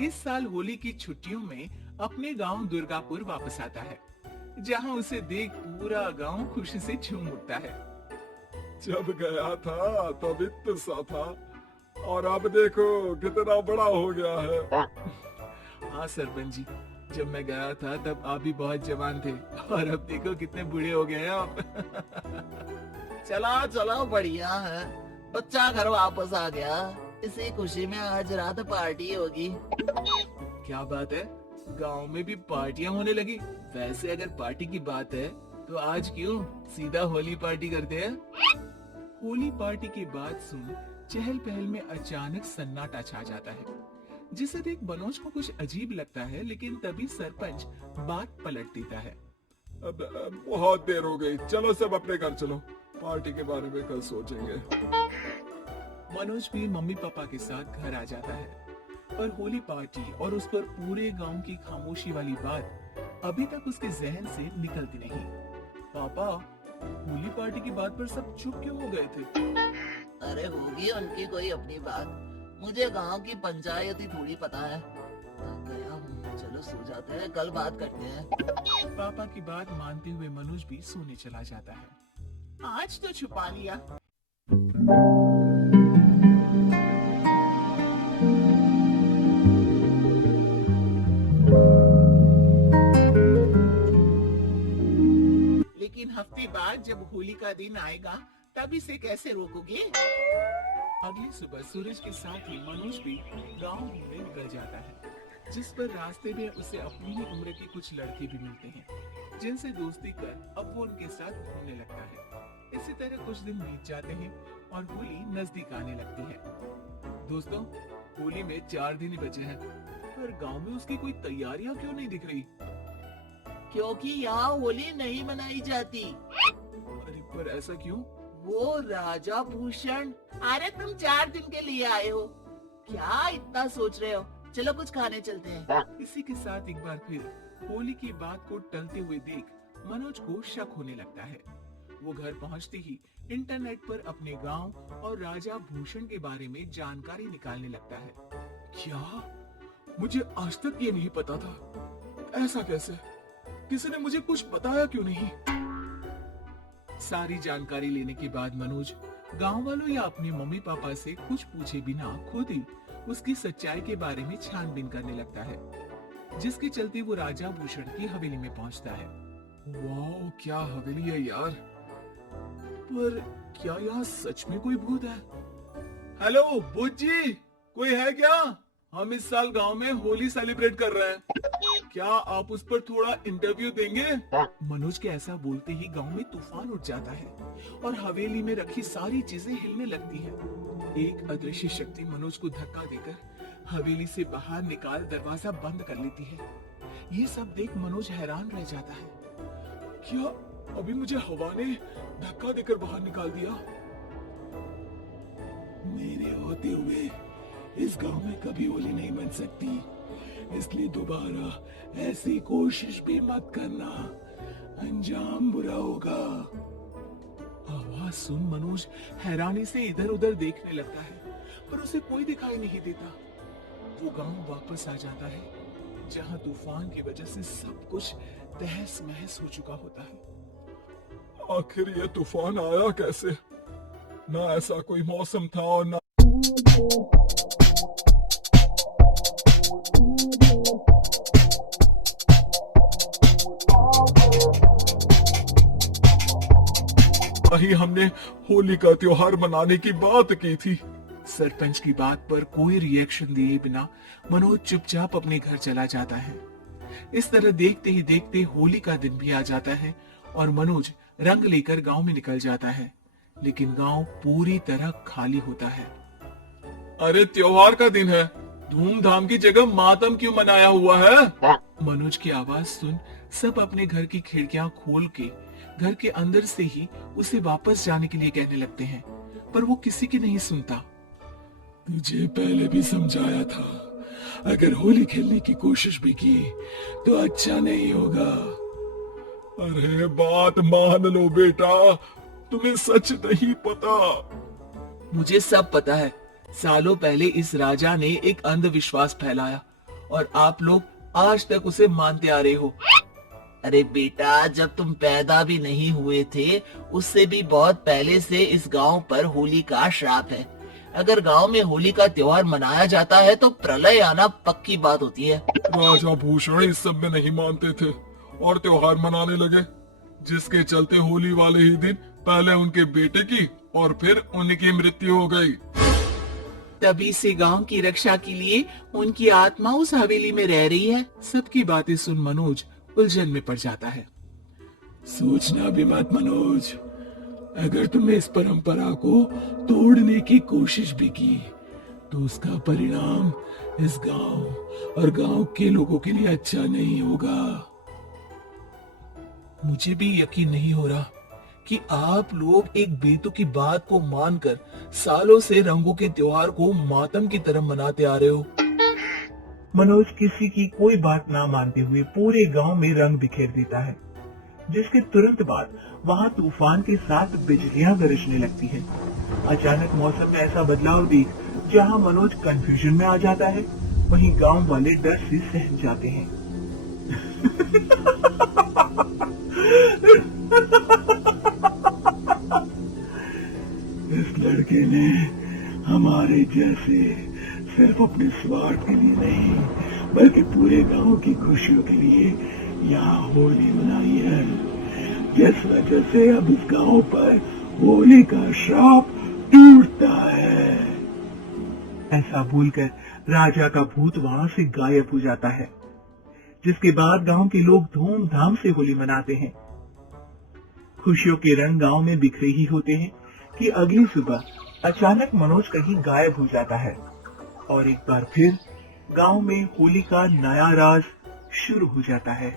इस साल होली की छुट्टियों में अपने गांव दुर्गापुर वापस आता है, जहां उसे देख पूरा गांव खुशी से झूम उठता है। जब गया था तब इतना सा था और अब देखो कितना बड़ा हो गया है। हाँ सरपंच जी, जब मैं गया था तब आप भी बहुत जवान थे और अब देखो कितने बूढ़े हो गए हैं आप। चलो चलो बढ़िया है, बच्चा घर वापस आ गया। इसी खुशी में आज रात पार्टी होगी। क्या बात है, गांव में भी पार्टियां होने लगी। वैसे अगर पार्टी की बात है तो आज क्यों सीधा होली पार्टी करते हैं। होली पार्टी की बात सुन चहल पहल में अचानक सन्नाटा छा जाता है, जिसे देख मनोज को कुछ अजीब लगता है, लेकिन तभी सरपंच बात पलट देता है। अब बहुत देर हो गई, चलो सब अपने घर चलो, पार्टी के बारे में कल सोचेंगे। मनोज भी मम्मी पापा के साथ घर आ जाता है, पर होली पार्टी और उस पर पूरे गांव की खामोशी वाली बात अभी तक उसके जहन से निकलती नहीं। पापा, होली पार्टी की बात पर सब चुप क्यों हो गए थे? अरे होगी उनकी कोई अपनी बात, मुझे गांव की पंचायत ही थोड़ी पता है। थक गया हूँ, चलो सो जाते हैं, कल बात करते हैं। पापा की बात मानते हुए मनोज भी सोने चला जाता है। आज तो छुपा लिया। लेकिन हफ्ते बाद जब होली का दिन आएगा तब इसे कैसे रोकोगे? अगली सुबह सूरज के साथ ही मनोज भी गांव घूमने निकल जाता है, जिस पर रास्ते में उसे अपनी ही उम्र के कुछ लड़के भी मिलते हैं, जिनसे दोस्ती कर अब वो उनके साथ घूमने लगता है। इसी तरह कुछ दिन बीत जाते हैं और होली नजदीक आने लगती है। दोस्तों, होली में 4 दिन ही बचे हैं, पर गांव में उसकी कोई तैयारियां क्यों नहीं दिख रही? क्योंकि यहाँ होली नहीं मनाई जाती। अरे पर ऐसा क्यों? वो राजा भूषण, अरे तुम 4 दिन के लिए आए हो, क्या इतना सोच रहे हो? चलो कुछ खाने चलते हैं। इसी के साथ एक बार फिर होली की बात को टलते हुए देख मनोज को शक होने लगता है। वो घर पहुंचते ही इंटरनेट पर अपने गांव और राजा भूषण के बारे में जानकारी निकालने लगता है। क्या? मुझे आज तक ये नहीं पता था। ऐसा कैसे? किसी ने मुझे कुछ बताया क्यों नहीं? सारी जानकारी लेने के बाद मनोज गांव वालों या अपने मम्मी पापा से कुछ पूछे बिना खुद ही उसकी सच्चाई के बारे में छानबीन करने लगता है, जिसके चलते वो राजा भूषण की हवेली में पहुंचता है। वाह, क्या हवेली है यार। पर क्या यहाँ सच में कोई भूत है? हेलो भूत जी, कोई है क्या? हम इस साल गांव में होली सेलिब्रेट कर रहे हैं, क्या आप उस पर थोड़ा इंटरव्यू देंगे? मनोज के ऐसा बोलते ही गांव में तूफान उठ जाता है और हवेली में रखी सारी चीजें हिलने लगती हैं। एक अदृश्य शक्ति मनोज को धक्का देकर हवेली से बाहर निकाल दरवाजा बंद कर लेती है। ये सब देख मनोज हैरान रह जाता है। क्या अभी मुझे हवा ने धक्का देकर बाहर निकाल दिया? मेरे होते हुए इस गांव में कभी होली नहीं बन सकती, इसलिए दोबारा ऐसी कोशिश भी मत करना, अंजाम बुरा होगा। आवाज सुन मनोज हैरानी से इधर उधर देखने लगता है, पर उसे कोई दिखाई नहीं देता। वो गांव वापस आ जाता है, जहां तूफान की वजह से सब कुछ तहस महस हो चुका होता है। आखिर ये तूफान आया कैसे? ना ऐसा कोई मौसम था और ना ही हमने होली का त्योहार मनाने की बात की थी। सरपंच की बात पर कोई रिएक्शन दिए बिना मनोज चुपचाप अपने घर चला जाता है। इस तरह देखते ही देखते होली का दिन भी आ जाता है और मनोज रंग लेकर गांव में निकल जाता है, लेकिन गांव पूरी तरह खाली होता है। अरे त्योहार का दिन है, धूमधाम की जगह मातम क्यों मनाया हुआ है? मनोज की आवाज सुन सब अपने घर की खिड़कियां खोल के घर के अंदर से ही उसे वापस जाने के लिए कहने लगते हैं, पर वो किसी की नहीं सुनता। तुझे पहले भी समझाया था, अगर होली खेलने की कोशिश भी की तो अच्छा नहीं होगा। अरे बात मान लो बेटा, तुम्हें सच नहीं पता। मुझे सब पता है। सालों पहले इस राजा ने एक अंधविश्वास फैलाया और आप लोग आज तक उसे मानते आ रहे हो। अरे बेटा, जब तुम पैदा भी नहीं हुए थे उससे भी बहुत पहले से इस गांव पर होली का श्राप है। अगर गांव में होली का त्योहार मनाया जाता है तो प्रलय आना पक्की बात होती है। राजा भूषण इस सब में नहीं मानते थे और त्योहार मनाने लगे, जिसके चलते होली वाले ही दिन पहले उनके बेटे की और फिर उनकी मृत्यु हो गई। तभी से गांव की रक्षा के लिए उनकी आत्मा उस हवेली में रह रही है। सबकी बातें सुन मनोज उलझन में पड़ जाता है। सोचना भी मत मनोज, अगर तुमने इस परंपरा को तोड़ने की कोशिश भी की तो उसका परिणाम इस गांव और गांव के लोगों के लिए अच्छा नहीं होगा। मुझे भी यकीन नहीं हो रहा कि आप लोग एक बेतुकी बात को मानकर सालों से रंगों के त्योहार को मातम की तरह मनाते आ रहे हो। मनोज किसी की कोई बात ना मानते हुए पूरे गांव में रंग बिखेर देता है, जिसके तुरंत बाद वहां तूफान के साथ बिजलियां गरजने लगती है। अचानक मौसम में ऐसा बदलाव देख जहां मनोज कंफ्यूजन में आ जाता है, वहीं गांव वाले डर से सहम जाते हैं। इस लड़के ने हमारे जैसे सिर्फ अपने स्वार्थ के लिए नहीं बल्कि पूरे गांव की खुशियों के लिए यहाँ होली मनाई है, जिस वजह से अब इस गांव पर होली का श्राप टूटता है। ऐसा बोलकर राजा का भूत वहां से गायब हो जाता है, जिसके बाद गांव के लोग धूमधाम से होली मनाते हैं। खुशियों के रंग गांव में बिखरे ही होते हैं कि अगली सुबह अचानक मनोज कहीं गायब हो जाता है और एक बार फिर गांव में होली का नया राज शुरू हो जाता है।